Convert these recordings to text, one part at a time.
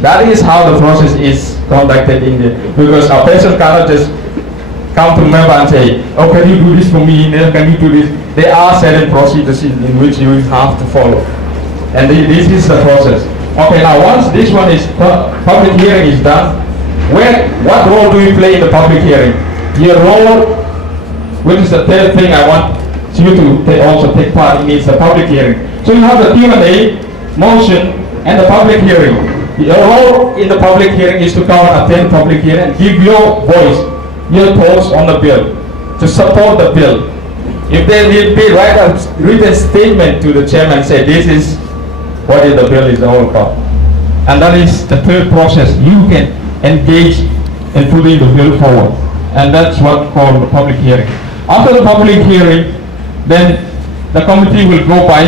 That is how the process is conducted in the, because a person cannot just come to member and say, oh, can you do this for me, can you do this? There are certain procedures in which you have to follow. And this is the process. Okay, now once this one is, public hearing is done, what role do you play in the public hearing? Your role, which is the third thing I want you to also take part in, is the public hearing. So you have the Q&A, motion, and the public hearing. Your role in the public hearing is to come and attend public hearing and give your voice, your thoughts on the bill, to support the bill. If there need be, write a written statement to the chairman and say this is what is the bill is all about. And that is the third process. You can engage in putting the bill forward. And that's what called the public hearing. After the public hearing, then the committee will go by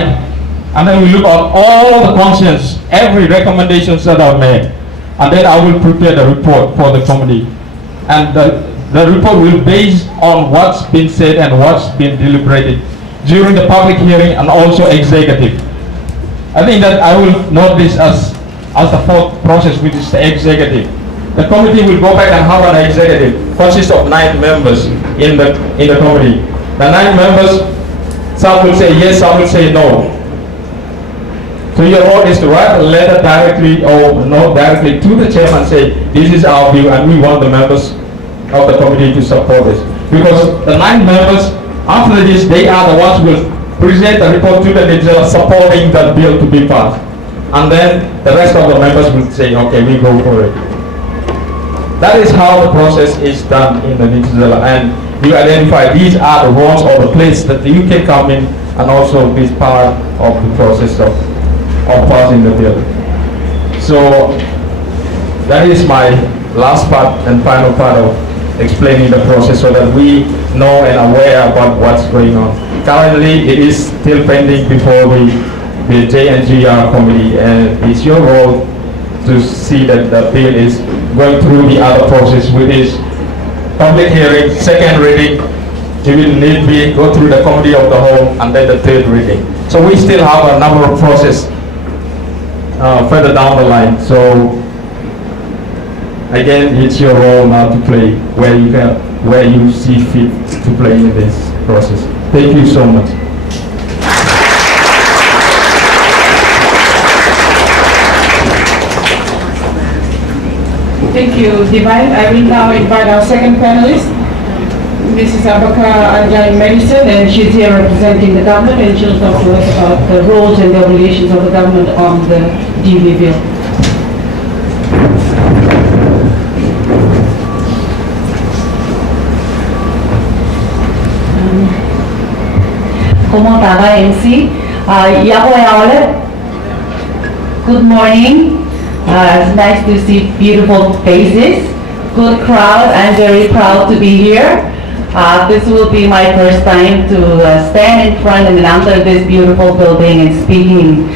and then we look at all the concerns, every recommendations that are made. And then I will prepare the report for the committee. And the report will be based on what's been said and what's been deliberated during the public hearing and also executive. I think that I will note this as the fourth process, which is the executive. The committee will go back and have an executive, consists of 9 members in the committee. The 9 members, some will say yes, some will say no. So your role is to write a letter directly or not directly to the chairman and say, this is our view and we want the members of the committee to support this. Because the 9 members, after this, they are the ones who will present the report to the Nitijela supporting that bill to be passed. And then the rest of the members will say, okay, we go for it. That is how the process is done in the Nitijela. And you identify these are the roles or the places that you can come in and also be part of the process of passing the bill. So that is my last part and final part of explaining the process so that we know and aware about what's going on. Currently, it is still pending before the JNGR committee, and it's your role to see that the bill is going through the other process, which is public hearing, second reading, if it need be, go through the committee of the whole, and then the third reading. So we still have a number of processes further down the line. So again, it's your role now to play where you see fit to play in this process. Thank you so much. Thank you, Divine. I will now invite our second panelist. This is Abacca and Maddison, and she's here representing the government, and she'll talk to us about the roles and the obligations of the government on the DV bill. ¿Cómo está MC? Good morning. It's nice to see beautiful faces, good crowd. I'm very proud to be here. This will be my first time to stand in front and under this beautiful building and speaking,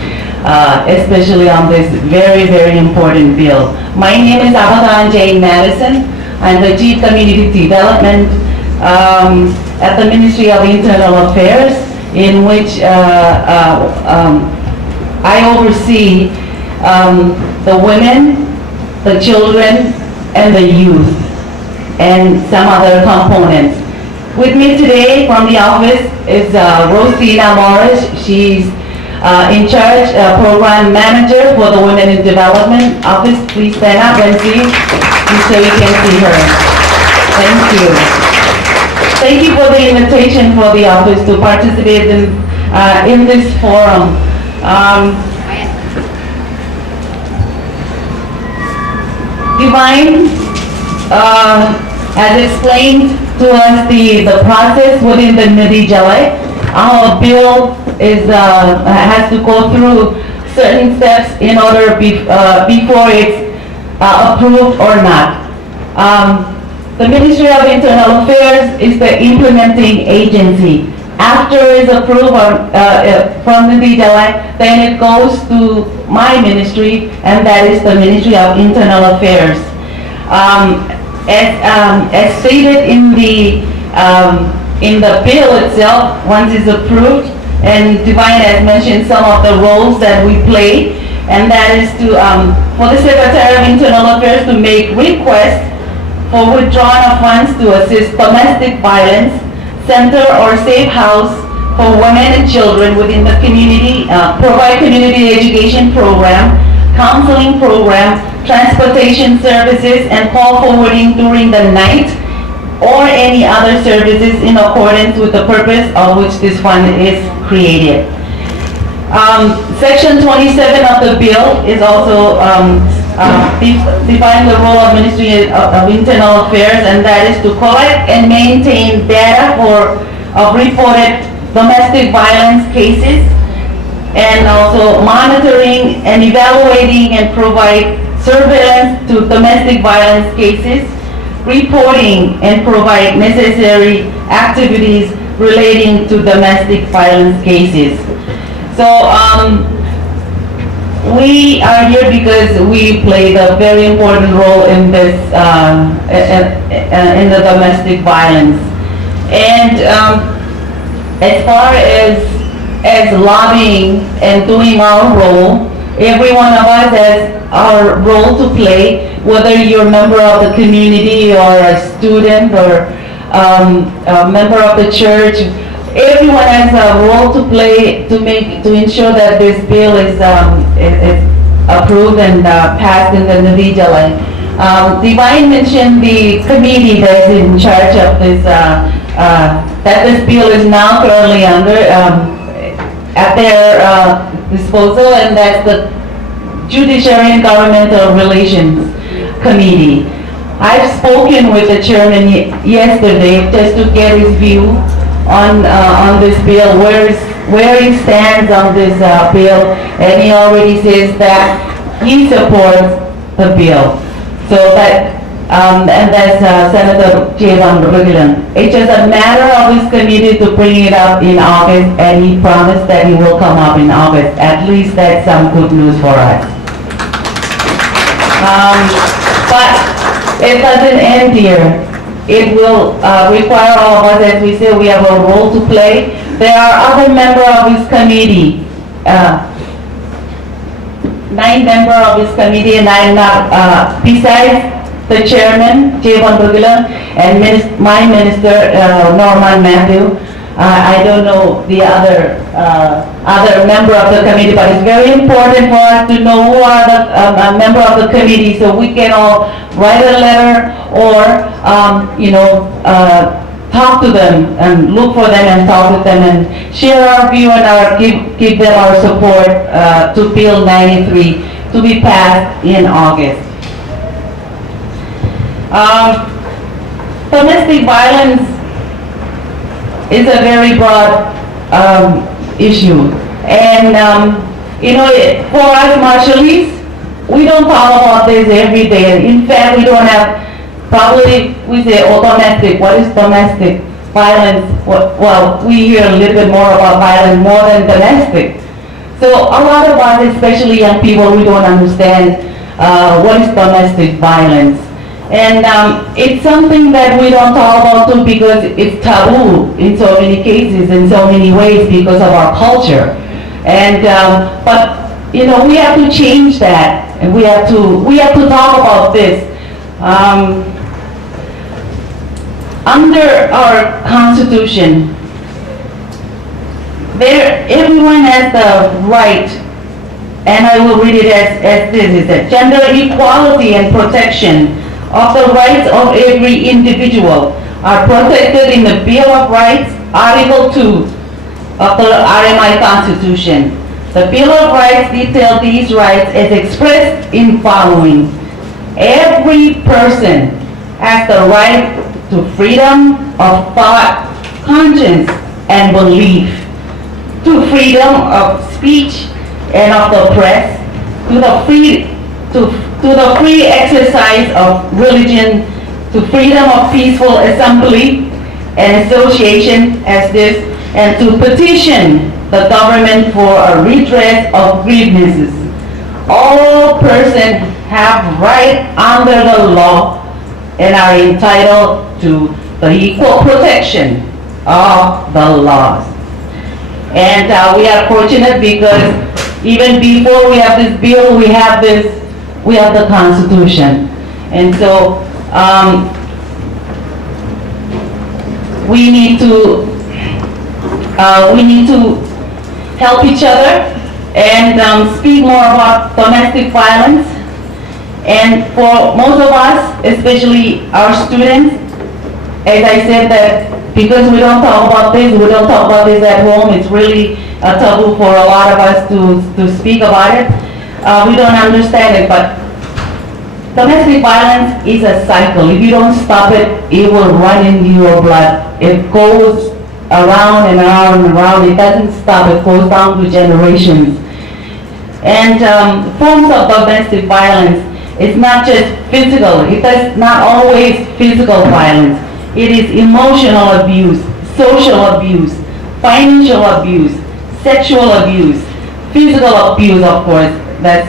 especially on this very, very important bill. My name is Abacca Maddison. I'm the Chief Community Development at the Ministry of Internal Affairs, in which I oversee the women, the children, and the youth, and some other components. With me today from the office is Rosina Morris. She's in charge, program manager for the Women in Development Office. Please stand up and see, so you can see her. Thank you. Thank you for the invitation for the office to participate in this forum. Divine has explained to us the process within the Nitijela. Our bill has to go through certain steps in order before it's approved or not. The Ministry of Internal Affairs is the implementing agency. After it's approved from Nitijela, then it goes to my ministry, and that is the Ministry of Internal Affairs. As stated in the bill itself, once it's approved, And Divine has mentioned some of the roles that we play, and that is to, for the Secretary of Internal Affairs to make requests for withdrawal of funds to assist domestic violence, center or safe house for women and children within the community, provide community education program, counseling program, transportation services, and call forwarding during the night, or any other services in accordance with the purpose of which this fund is created. Section 27 of the bill is also define the role of Ministry of Internal Affairs, and that is to collect and maintain data of reported domestic violence cases, and also monitoring and evaluating and provide surveillance to domestic violence cases, reporting and provide necessary activities relating to domestic violence cases. So we are here because we played a very important role in this, in the domestic violence. And as far as lobbying and doing our role, every one of us has our role to play, whether you're a member of the community or a student or a member of the church. Everyone has a role to play to ensure that this bill is approved and passed in the Nitijela. Divine mentioned the committee that's in charge of this, that this bill is now currently under at their disposal, and that's the Judiciary and Governmental Relations Committee. I've spoken with the chairman yesterday just to get his view on this bill, where he stands on this bill, and he already says that he supports the bill. So that, and that's Senator Jetnil-Kijiner. It's just a matter of his committee to bring it up in August, and he promised that he will come up in August. At least that's some good news for us. But it doesn't end here. It will require all of us, as we say, we have a role to play. There are other members of his committee, 9 members of his committee, and I'm not, besides the chairman, Jetnil-Kijiner, and my minister, Norman Matthew. I don't know the other member of the committee, but it's very important for us to know who are the member of the committee, so we can all write a letter or talk to them and look for them and talk with them and share our view and give them our support to Bill 93 to be passed in August. Domestic violence is a very broad issue, and for us Marshallese, we don't talk about this every day. In fact, we don't have, probably we say, oh, domestic. What is domestic violence? Well, we hear a little bit more about violence more than domestic. So a lot of us, especially young people, we don't understand what is domestic violence. And it's something that we don't talk about too, because it's taboo in so many cases, in so many ways, because of our culture. And but we have to change that, and we have to talk about this. Under our Constitution, everyone has the right, and I will read it as this: is that gender equality and protection of the rights of every individual are protected in the Bill of Rights, Article 2 of the RMI Constitution. The Bill of Rights details these rights as expressed in following. Every person has the right to freedom of thought, conscience, and belief, to freedom of speech and of the press, to the free exercise of religion, to freedom of peaceful assembly and association as this, and to petition the government for a redress of grievances. All persons have right under the law and are entitled to the equal protection of the laws. And we are fortunate because even before we have this bill, we have the Constitution. And so we need to help each other and speak more about domestic violence. And for most of us, especially our students, as I said, that because we don't talk about this, we don't talk about this at home, it's really a taboo for a lot of us to speak about it. We don't understand it, but domestic violence is a cycle. If you don't stop it, it will run into your blood. It goes around and around and around. It doesn't stop. It goes down to generations. And forms of domestic violence, it's not just physical. It is not always physical violence. It is emotional abuse, social abuse, financial abuse, sexual abuse, physical abuse, of course. That's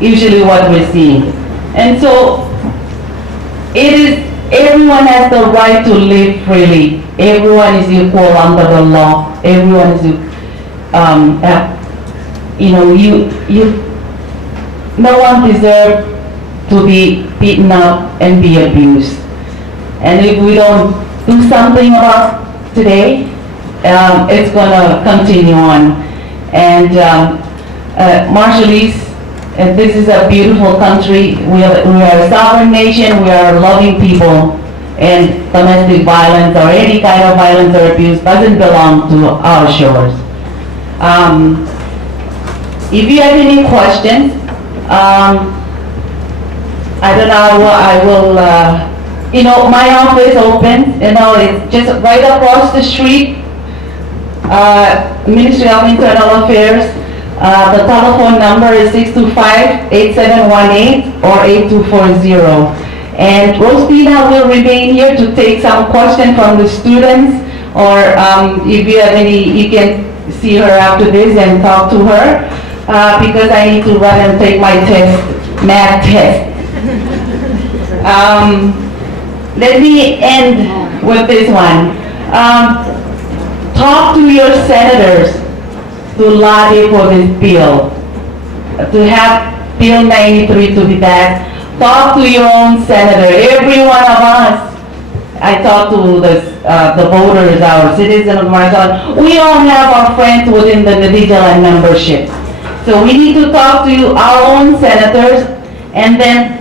usually what we're seeing. And so everyone has the right to live freely. Everyone is equal under the law. Everyone is, no one deserves to be beaten up and be abused. And if we don't do something about today, it's going to continue on. And Marshallese, this is a beautiful country. We are a sovereign nation. We are loving people. And domestic violence or any kind of violence or abuse doesn't belong to our shores. If you have any questions, I don't know, I will, my office opens, it's just right across the street, Ministry of Internal Affairs. The telephone number is 625-8718 or 8240. And Rostina will remain here to take some questions from the students, or if you have any, you can see her after this and talk to her, because I need to run and take my test, math test. Let me end with this one. Talk to your senators to lobby for this bill, to have Bill 93 to be passed. Talk to your own senator. Every one of us, I talk to the voters, our citizens of Maddison. We all have our friends within the Nitijela membership. So we need to talk to our own senators and then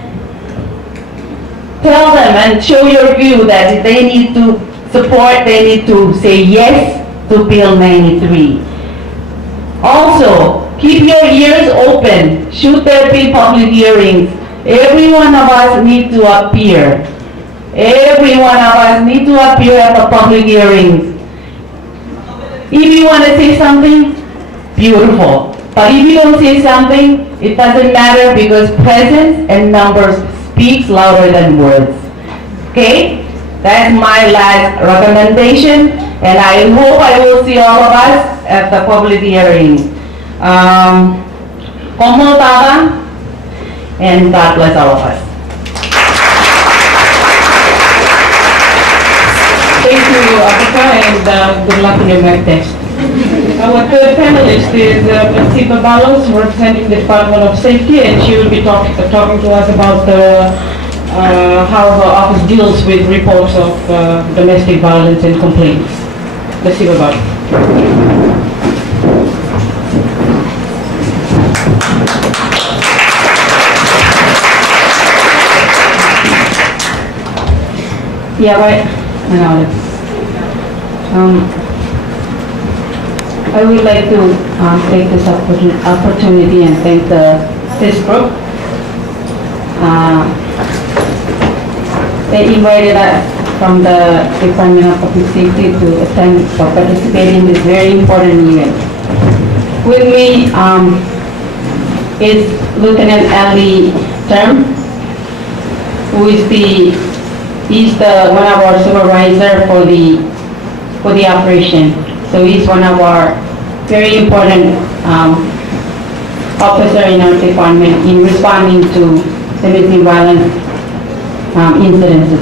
tell them and show your view that they need to support, they need to say yes to Bill 93. Also, keep your ears open. Should there be public hearings? Every one of us need to appear. Every one of us need to appear at the public hearings. If you want to say something, beautiful. But if you don't say something, it doesn't matter, because presence and numbers speaks louder than words. Okay? That's my last recommendation, and I hope I will see all of us at the public hearing. Komoltaga, and God bless all of us. Thank you, Abacca, and good luck in your math test. Our third panelist is Ms. Siva Balos, representing the Department of Safety, and she will be talking to us about how her office deals with reports of domestic violence and complaints. Ms. Siva Balos. Yeah, right. I would like to take this opportunity and thank this group. They invited us from the Department of Public Safety to attend for participating in this very important event. With me is Lieutenant Ali Term, who is he's one of our supervisor for the operation. So he's one of our very important officer in our department in responding to domestic violence incidences.